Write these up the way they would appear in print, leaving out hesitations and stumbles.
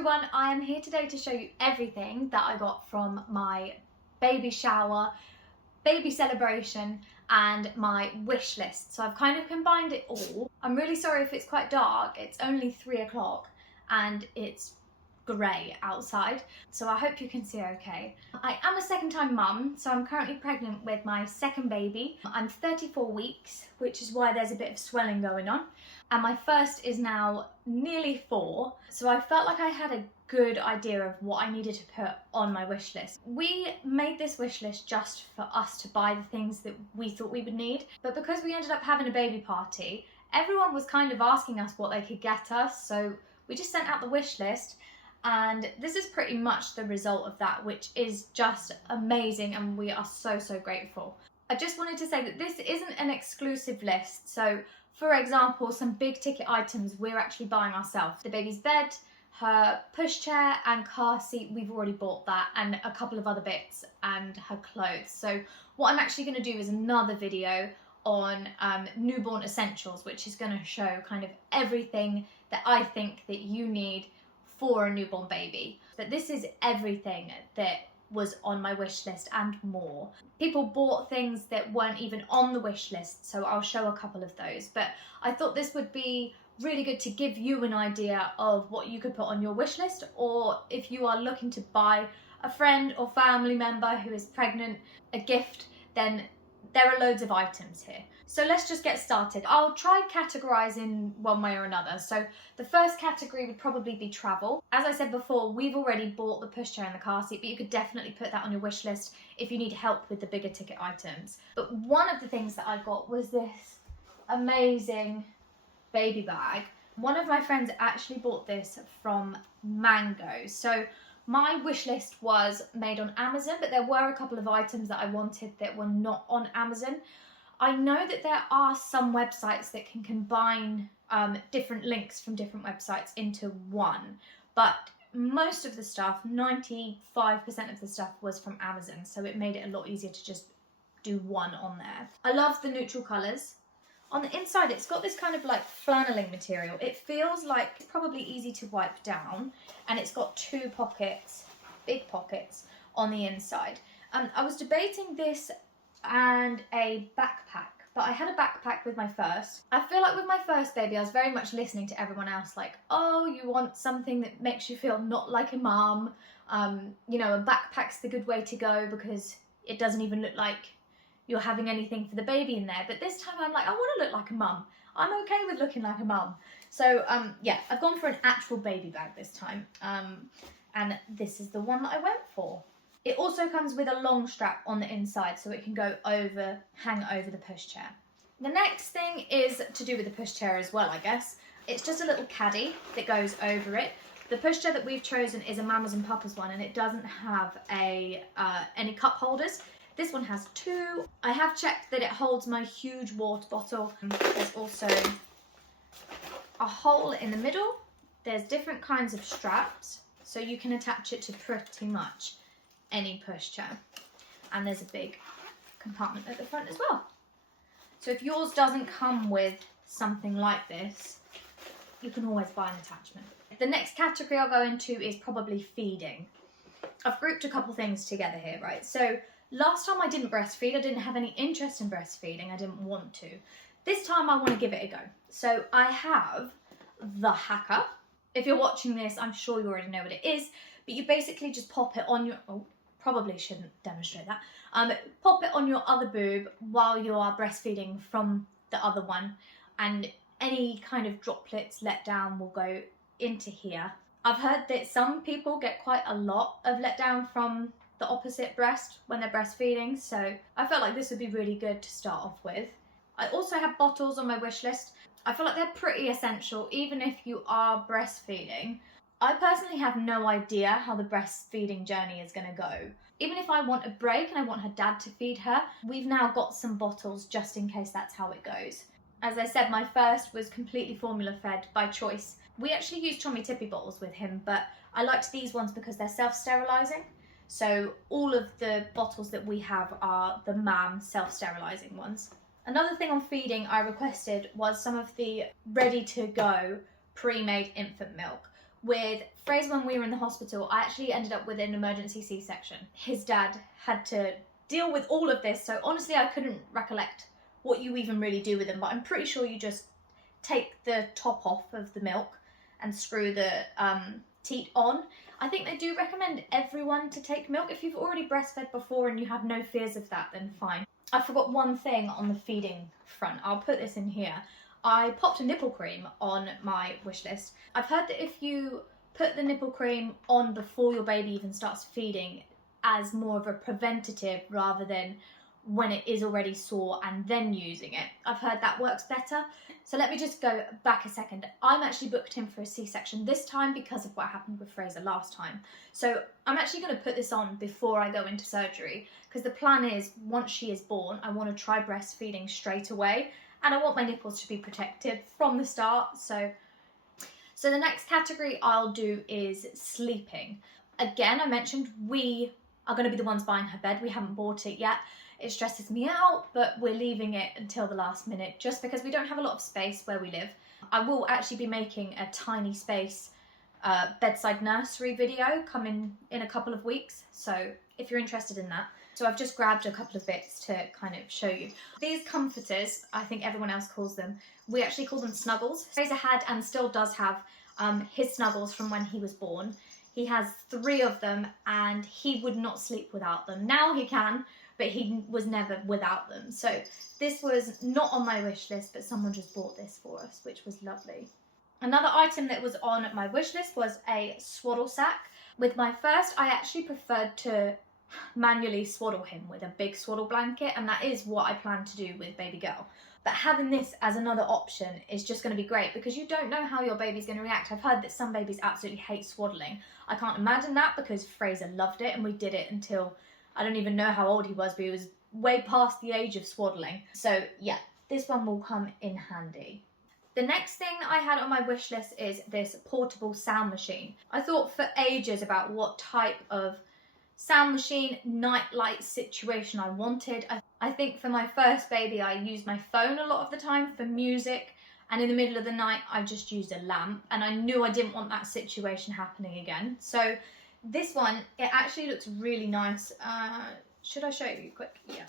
everyone, I am here today to show you everything that I got from my baby shower, baby celebration and my wish list. So I've kind of combined it all. I'm really sorry if it's quite dark, it's only 3 o'clock and it's grey outside, so I hope you can see okay. I am a second-time mum, so I'm currently pregnant with my second baby. I'm 34 weeks, which is why there's a bit of swelling going on, and my first is now nearly 4, so I felt like I had a good idea of what I needed to put on my wish list. We made this wish list just for us to buy the things that we thought we would need, but because we ended up having a baby party, everyone was kind of asking us what they could get us, so we just sent out the wish list. And this is pretty much the result of that, which is just amazing, and we are so grateful. I just wanted to say that this isn't an exclusive list. So for example, some big ticket items we're actually buying ourselves. The baby's bed, her pushchair and car seat, we've already bought that, and a couple of other bits, and her clothes. So what I'm actually going to do is another video on newborn essentials, which is going to show kind of everything that I think that you need for a newborn baby. But this is everything that was on my wish list and more. People bought things that weren't even on the wish list, so I'll show a couple of those. But I thought this would be really good to give you an idea of what you could put on your wish list, or if you are looking to buy a friend or family member who is pregnant a gift, then there are loads of items here. So let's just get started. I'll try categorizing one way or another. So the first category would probably be travel. As I said before, we've already bought the pushchair and the car seat, but you could definitely put that on your wish list if you need help with the bigger ticket items. But one of the things that I got was this amazing baby bag. One of my friends actually bought this from Mango. So my wish list was made on Amazon, but there were a couple of items that I wanted that were not on Amazon. I know that there are some websites that can combine different links from different websites into one, but most of the stuff, 95% of the stuff, was from Amazon, so it made it a lot easier to just do one on there. I love the neutral colours. On the inside, it's got this kind of like flanelling material. It feels like it's probably easy to wipe down, and it's got 2 pockets, big pockets, on the inside. I was debating this and a backpack, but I had a backpack with my first. I feel like with my first baby, I was very much listening to everyone else, like, oh, you want something that makes you feel not like a mum. You know, a backpack's the good way to go because it doesn't even look like you're having anything for the baby in there. But this time I'm like, I want to look like a mum. I'm okay with looking like a mum. So yeah, I've gone for an actual baby bag this time. And this is the one that I went for. It also comes with a long strap on the inside, so it can go over, hang over the pushchair. The next thing is to do with the pushchair as well, I guess. It's just a little caddy that goes over it. The pushchair that we've chosen is a Mamas and Papas one, and it doesn't have any cup holders. This one has 2. I have checked that it holds my huge water bottle. There's also a hole in the middle. There's different kinds of straps, so you can attach it to pretty much any pushchair. And there's a big compartment at the front as well. So if yours doesn't come with something like this, you can always buy an attachment. The next category I'll go into is probably feeding. I've grouped a couple things together here, right? So last time I didn't breastfeed, I didn't have any interest in breastfeeding, I didn't want to. This time I want to give it a go. So I have the Hacker. If you're watching this, I'm sure you already know what it is, but you basically just pop it on your, oh, probably shouldn't demonstrate that. Pop it on your other boob while you are breastfeeding from the other one, and any kind of droplets let down will go into here. I've heard that some people get quite a lot of let down from the opposite breast when they're breastfeeding, so I felt like this would be really good to start off with. I also have bottles on my wish list. I feel like they're pretty essential even if you are breastfeeding. I personally have no idea how the breastfeeding journey is going to go. Even if I want a break and I want her dad to feed her, we've now got some bottles just in case that's how it goes. As I said, my first was completely formula fed by choice. We actually used Tommy Tippy bottles with him, but I liked these ones because they're self-sterilising. So all of the bottles that we have are the MAM self-sterilising ones. Another thing on feeding I requested was some of the ready-to-go pre-made infant milk. With Fraser, when we were in the hospital, I actually ended up with an emergency C-section. His dad had to deal with all of this, so honestly I couldn't recollect what you even really do with them, but I'm pretty sure you just take the top off of the milk and screw the teat on. I think they do recommend everyone to take milk. If you've already breastfed before and you have no fears of that, then fine. I forgot one thing on the feeding front. I'll put this in here. I popped a nipple cream on my wish list. I've heard that if you put the nipple cream on before your baby even starts feeding as more of a preventative rather than when it is already sore and then using it, I've heard that works better. So let me just go back a second. I'm actually booked in for a C-section this time because of what happened with Fraser last time. So I'm actually going to put this on before I go into surgery, because the plan is once she is born, I want to try breastfeeding straight away. And I want my nipples to be protected from the start. So the next category I'll do is sleeping. Again, I mentioned we are going to be the ones buying her bed. We haven't bought it yet. It stresses me out, but we're leaving it until the last minute just because we don't have a lot of space where we live. I will actually be making a tiny space bedside nursery video coming in a couple of weeks. So if you're interested in that. So I've just grabbed a couple of bits to kind of show you. These comforters, I think everyone else calls them, we actually call them snuggles. Fraser had and still does have his snuggles from when he was born. He has 3 of them and he would not sleep without them. Now he can, but he was never without them. So this was not on my wish list, but someone just bought this for us, which was lovely. Another item that was on my wish list was a swaddle sack. With my first, I actually preferred to manually swaddle him with a big swaddle blanket, and that is what I plan to do with baby girl. But having this as another option is just going to be great because you don't know how your baby's going to react. I've heard that some babies absolutely hate swaddling. I can't imagine that because Fraser loved it and we did it until I don't even know how old he was, but he was way past the age of swaddling. So yeah, this one will come in handy. The next thing I had on my wish list is this portable sound machine. I thought for ages about what type of sound machine, night light situation I wanted. I think for my first baby I used my phone a lot of the time for music, and in the middle of the night I just used a lamp, and I knew I didn't want that situation happening again. So this one, it actually looks really nice. Should I show you quick? Yeah.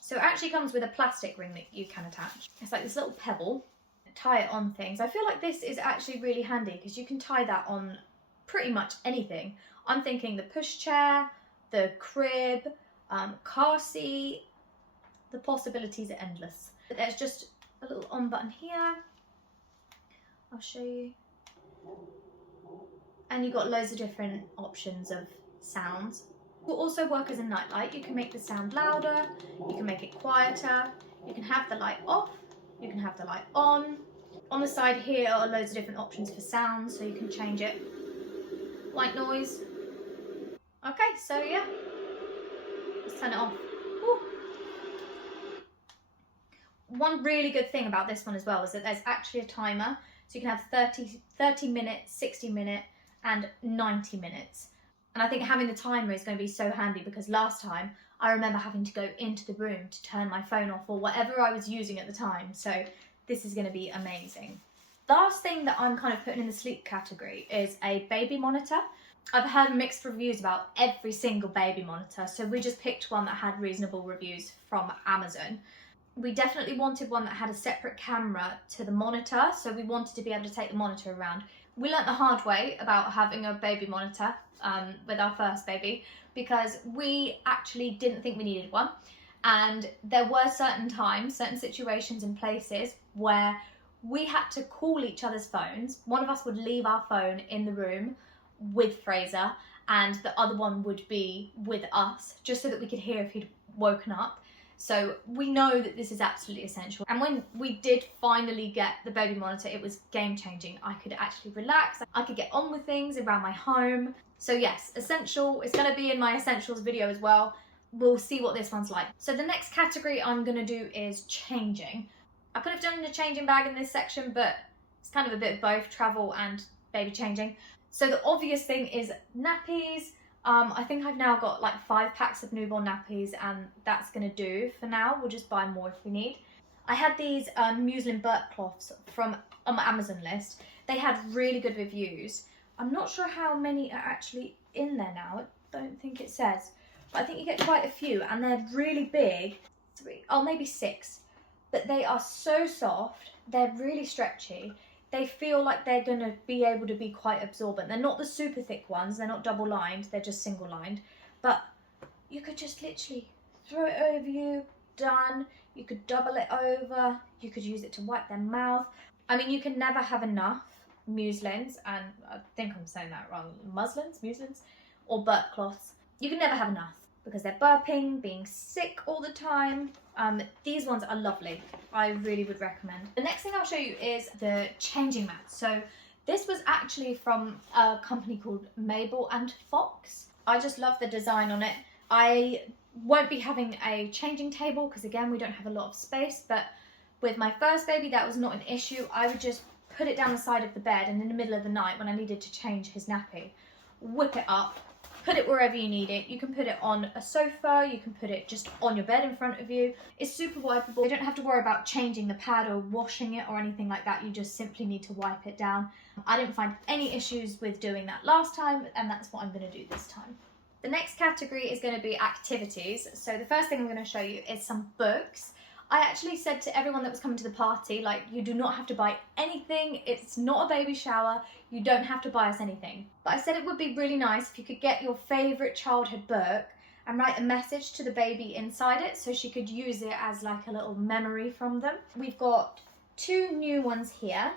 So it actually comes with a plastic ring that you can attach. It's like this little pebble. Tie it on things. I feel like this is actually really handy because you can tie that on pretty much anything. I'm thinking the pushchair, the crib, car seat, the possibilities are endless. But there's just a little on button here. I'll show you. And you've got loads of different options of sounds. It will also work as a nightlight. You can make the sound louder, you can make it quieter, you can have the light off, you can have the light on. On the side here are loads of different options for sounds, so you can change it. White noise. Okay, so yeah, let's turn it off. Woo. One really good thing about this one as well is that there's actually a timer, so you can have 30 minutes, 60 minutes, and 90 minutes. And I think having the timer is going to be so handy because last time I remember having to go into the room to turn my phone off or whatever I was using at the time. So this is going to be amazing. Last thing that I'm kind of putting in the sleep category is a baby monitor. I've heard mixed reviews about every single baby monitor, so we just picked one that had reasonable reviews from Amazon. We definitely wanted one that had a separate camera to the monitor, so we wanted to be able to take the monitor around. We learnt the hard way about having a baby monitor with our first baby because we actually didn't think we needed one, and there were certain times, certain situations and places where we had to call each other's phones. One of us would leave our phone in the room with Fraser and the other one would be with us just so that we could hear if he'd woken up. So we know that this is absolutely essential. And when we did finally get the baby monitor, it was game changing. I could actually relax. I could get on with things around my home. So yes, essential. It's going to be in my essentials video as well. We'll see what this one's like. So the next category I'm going to do is changing. I could have done the changing bag in this section, but it's kind of a bit of both, travel and baby changing. So the obvious thing is nappies. I think I've now got like 5 packs of newborn nappies and that's going to do for now. We'll just buy more if we need. I had these muslin burp cloths from on my Amazon list. They had really good reviews, I'm not sure how many are actually in there now. I don't think it says. But I think you get quite a few, and they're really big. 3, oh, maybe 6. But they are so soft. They're really stretchy. They feel like they're going to be able to be quite absorbent. They're not the super thick ones. They're not double lined. They're just single lined. But you could just literally throw it over you. Done. You could double it over. You could use it to wipe their mouth. I mean, you can never have enough muslins, and I think I'm saying that wrong. Muslins, or burp cloths. You can never have enough because they're burping, being sick all the time. These ones are lovely. I really would recommend. The next thing I'll show you is the changing mat. So this was actually from a company called Mabel and Fox. I just love the design on it. I won't be having a changing table because again, we don't have a lot of space, but with my first baby, that was not an issue. I would just put it down the side of the bed, and in the middle of the night when I needed to change his nappy, whip it up, put it wherever you need it. You can put it on a sofa, you can put it just on your bed in front of you. It's super wipeable. You don't have to worry about changing the pad or washing it or anything like that. You just simply need to wipe it down. I didn't find any issues with doing that last time, and that's what I'm going to do this time. The next category is going to be activities. So the first thing I'm going to show you is some books. I actually said to everyone that was coming to the party, like, you do not have to buy anything. It's not a baby shower. You don't have to buy us anything. But I said it would be really nice if you could get your favourite childhood book and write a message to the baby inside it so she could use it as like a little memory from them. We've got 2 new ones here.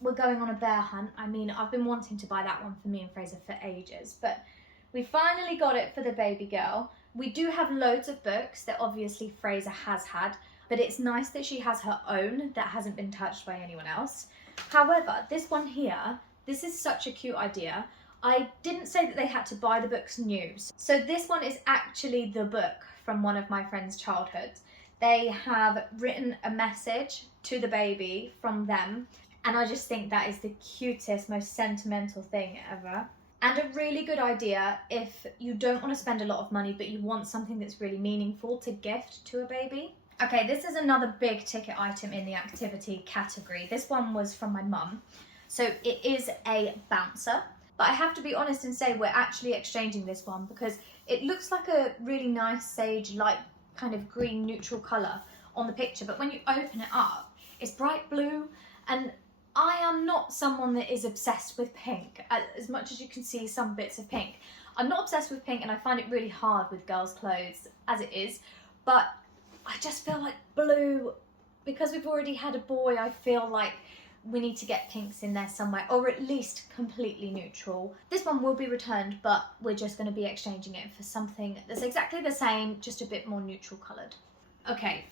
We're going on a bear hunt. I mean, I've been wanting to buy that one for me and Fraser for ages, but we finally got it for the baby girl. We do have loads of books that obviously Fraser has had, but it's nice that she has her own that hasn't been touched by anyone else. However, this one here, this is such a cute idea. I didn't say that they had to buy the books new. So this one is actually the book from one of my friend's childhoods. They have written a message to the baby from them, and I just think that is the cutest, most sentimental thing ever. And a really good idea if you don't want to spend a lot of money, but you want something that's really meaningful to gift to a baby. Okay, this is another big ticket item in the activity category. This one was from my mum. So it is a bouncer. But I have to be honest and say we're actually exchanging this one because it looks like a really nice sage light kind of green neutral colour on the picture. But when you open it up, it's bright blue, and I am not someone that is obsessed with pink, as much as you can see some bits of pink. I'm not obsessed with pink, and I find it really hard with girls' clothes as it is, but I just feel like blue, because we've already had a boy, I feel like we need to get pinks in there somewhere, or at least completely neutral. This one will be returned, but we're just going to be exchanging it for something that's exactly the same, just a bit more neutral coloured. Okay.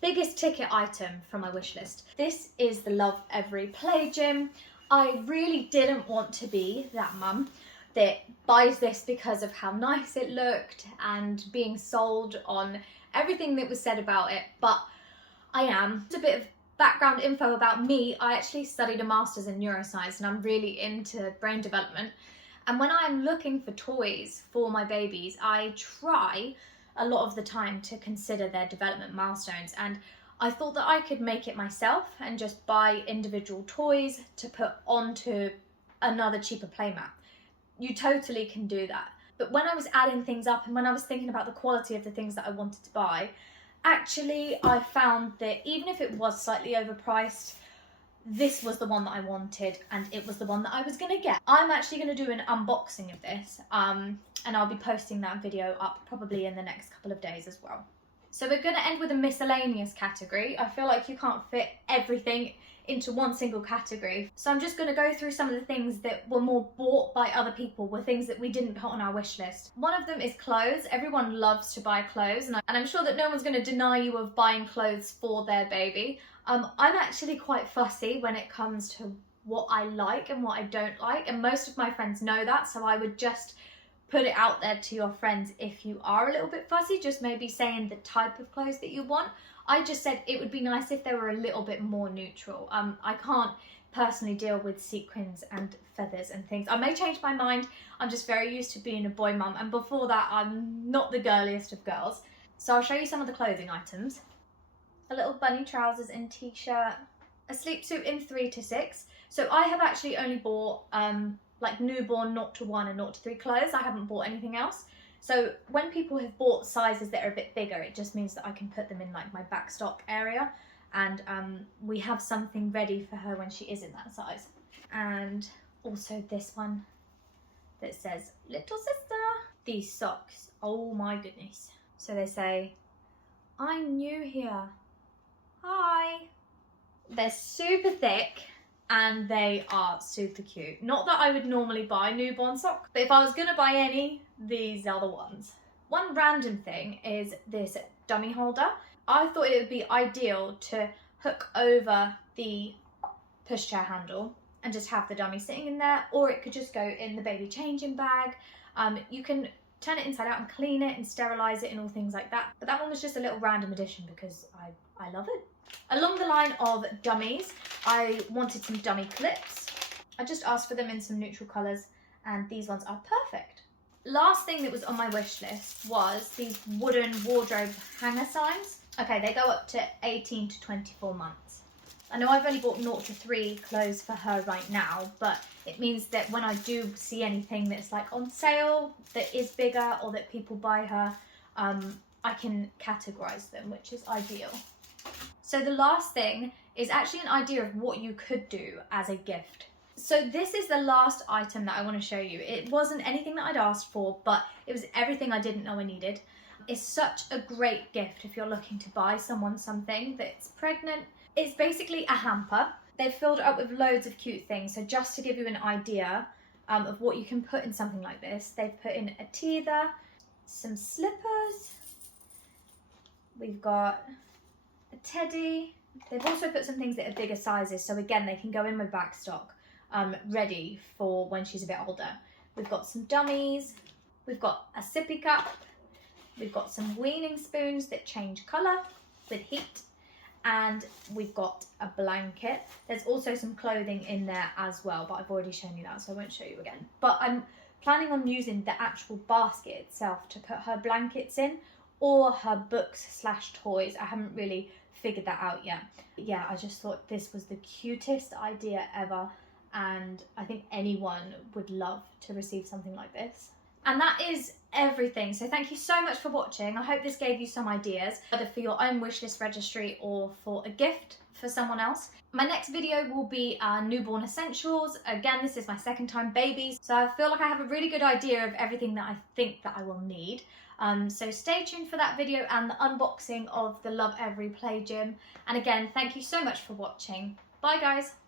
Biggest ticket item from my wish list. This is the Love Every Play Gym. I really didn't want to be that mum that buys this because of how nice it looked and being sold on everything that was said about it, but I am. Just a bit of background info about me. I actually studied a master's in neuroscience, and I'm really into brain development. And when I'm looking for toys for my babies, I try a lot of the time to consider their development milestones, and I thought that I could make it myself and just buy individual toys to put onto another cheaper playmat. You totally can do that. But when I was adding things up and when I was thinking about the quality of the things that I wanted to buy, actually I found that even if it was slightly overpriced, this was the one that I wanted, and it was the one that I was going to get. I'm actually going to do an unboxing of this, and I'll be posting that video up probably in the next couple of days as well. So we're going to end with a miscellaneous category. I feel like you can't fit everything into one single category. So I'm just going to go through some of the things that were more bought by other people, were things that we didn't put on our wish list. One of them is clothes. Everyone loves to buy clothes, and I'm sure that no one's going to deny you of buying clothes for their baby. I'm actually quite fussy when it comes to what I like and what I don't like, and most of my friends know that, so I would just put it out there to your friends if you are a little bit fussy, just maybe saying the type of clothes that you want. I just said it would be nice if they were a little bit more neutral. I can't personally deal with sequins and feathers and things. I may change my mind. I'm just very used to being a boy mum, and before that I'm not the girliest of girls. So I'll show you some of the clothing items. A little bunny trousers and t-shirt. a sleep suit in 3 to 6. So I have actually only bought like newborn 0 to 1 and 0 to 3 clothes. I haven't bought anything else. So when people have bought sizes that are a bit bigger, it just means that I can put them in like my backstock area, and we have something ready for her when she is in that size. And also this one that says little sister. These socks, oh my goodness. So they say, I'm new here, hi. They're super thick and they are super cute. Not that I would normally buy newborn socks, but if I was gonna buy any, these are the ones. One random thing is this dummy holder. I thought it would be ideal to hook over the pushchair handle and just have the dummy sitting in there, or it could just go in the baby changing bag. You can turn it inside out and clean it and sterilize it and all things like that. But that one was just a little random addition because I love it. Along the line of dummies, I wanted some dummy clips. I just asked for them in some neutral colours, and these ones are perfect. Last thing that was on my wish list was these wooden wardrobe hanger signs. Okay, they go up to 18 to 24 months. I know I've only bought 0 to 3 clothes for her right now, but it means that when I do see anything that's like on sale, that is bigger, or that people buy her, I can categorise them, which is ideal. So the last thing is actually an idea of what you could do as a gift. So this is the last item that I want to show you. It wasn't anything that I'd asked for, but it was everything I didn't know I needed. It's such a great gift if you're looking to buy someone something that's pregnant. It's basically a hamper. They've filled it up with loads of cute things. So just to give you an idea of what you can put in something like this, they've put in a teether, some slippers, we've got a teddy. They've also put some things that are bigger sizes, so again they can go in my backstock, ready for when she's a bit older. We've got some dummies, we've got a sippy cup, we've got some weaning spoons that change colour with heat, and we've got a blanket. There's also some clothing in there as well, but I've already shown you that, so I won't show you again. But I'm planning on using the actual basket itself to put her blankets in, or her books / toys. I haven't really figured that out yet. Yeah, I just thought this was the cutest idea ever, and I think anyone would love to receive something like this. And that is everything. So thank you so much for watching. I hope this gave you some ideas, whether for your own wishlist registry or for a gift for someone else. My next video will be newborn essentials. Again, this is my second time babies, so I feel like I have a really good idea of everything that I think that I will need. So stay tuned for that video and the unboxing of the Love Every Play Gym. And again, thank you so much for watching. Bye guys.